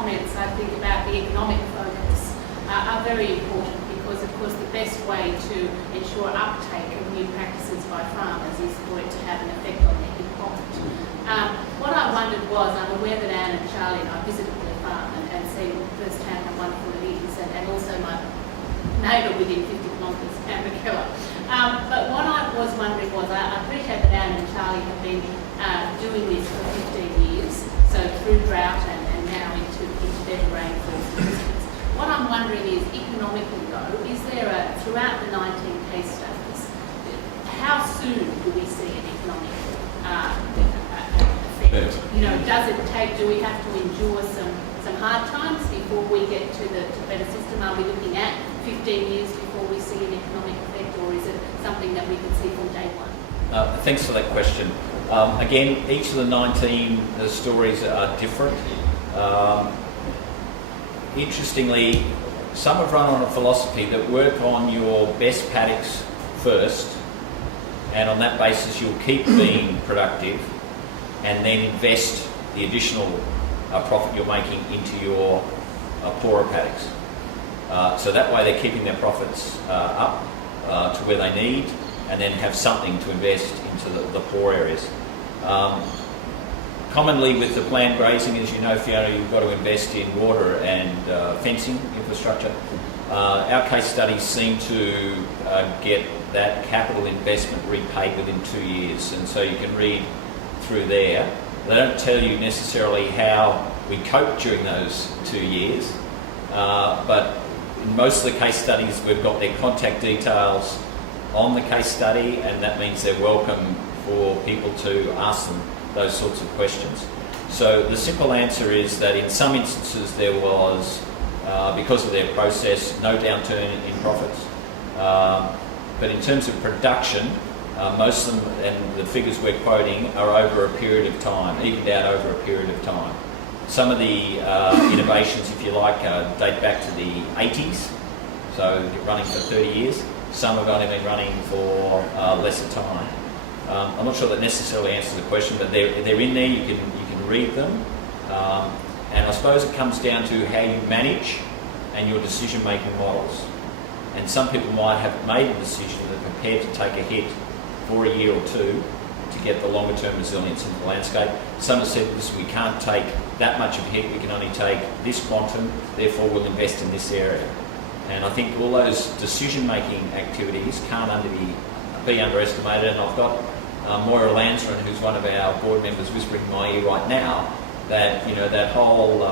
comments, I think, about the economic focus are very important because, of course, the best way to ensure uptake of new practices by farmers is for it to have an effect on their profit. What I wondered was, I'm aware that Anne and Charlie and I visited their farm and seen firsthand how wonderful it is, and also my neighbour within 50 kilometres, Anne McKellar. But what I was wondering was, I appreciate that Anne and Charlie have been doing this for 15 years, so through drought and now into better rainfall. What I'm wondering is, economically though, is there throughout the 19 case studies, how soon do we see an economic effect? You know, does it take, do we have to endure some hard times before we get to the better system? Are we looking at 15 years before we see an economic effect, or is it something that we can see from day one? Thanks for that question. Again, each of the 19 stories are different. Interestingly, some have run on a philosophy that work on your best paddocks first, and on that basis you'll keep being productive, and then invest the additional profit you're making into your poorer paddocks. So that way they're keeping their profits up to where they need, and then have something to invest into the poor areas. Commonly with the planned grazing, as you know, Fiona, you've got to invest in water and fencing infrastructure. Our case studies seem to get that capital investment repaid within 2 years, and so you can read through there. They don't tell you necessarily how we coped during those 2 years, but in most of the case studies we've got their contact details on the case study, and that means they're welcome for people to ask them those sorts of questions. So the simple answer is that in some instances there was, because of their process, no downturn in profits. But in terms of production, most of them, and the figures we're quoting, are over a period of time, evened out over a period of time. Some of the innovations, if you like, date back to the 80s, so running for 30 years. Some have only been running for lesser time. I'm not sure that necessarily answers the question, but they're in there. You can read them, and I suppose it comes down to how you manage and your decision-making models. And some people might have made a decision that they're prepared to take a hit for a year or two to get the longer-term resilience into the landscape. Some have said, listen, we can't take that much of a hit. We can only take this quantum. Therefore, we'll invest in this area. And I think all those decision-making activities can't be underestimated. And I've got Moira Lansran, who's one of our board members, whispering in my ear right now that, you know, that whole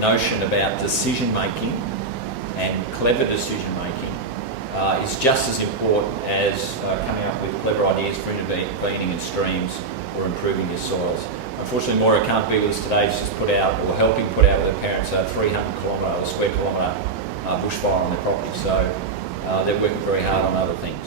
notion about decision-making and clever decision-making is just as important as coming up with clever ideas for intervening in streams or improving your soils. Unfortunately, Moira can't be with us today. She's just put out, or helping put out with her parents, a 300 square kilometre bushfire on their property. So they're working very hard on other things.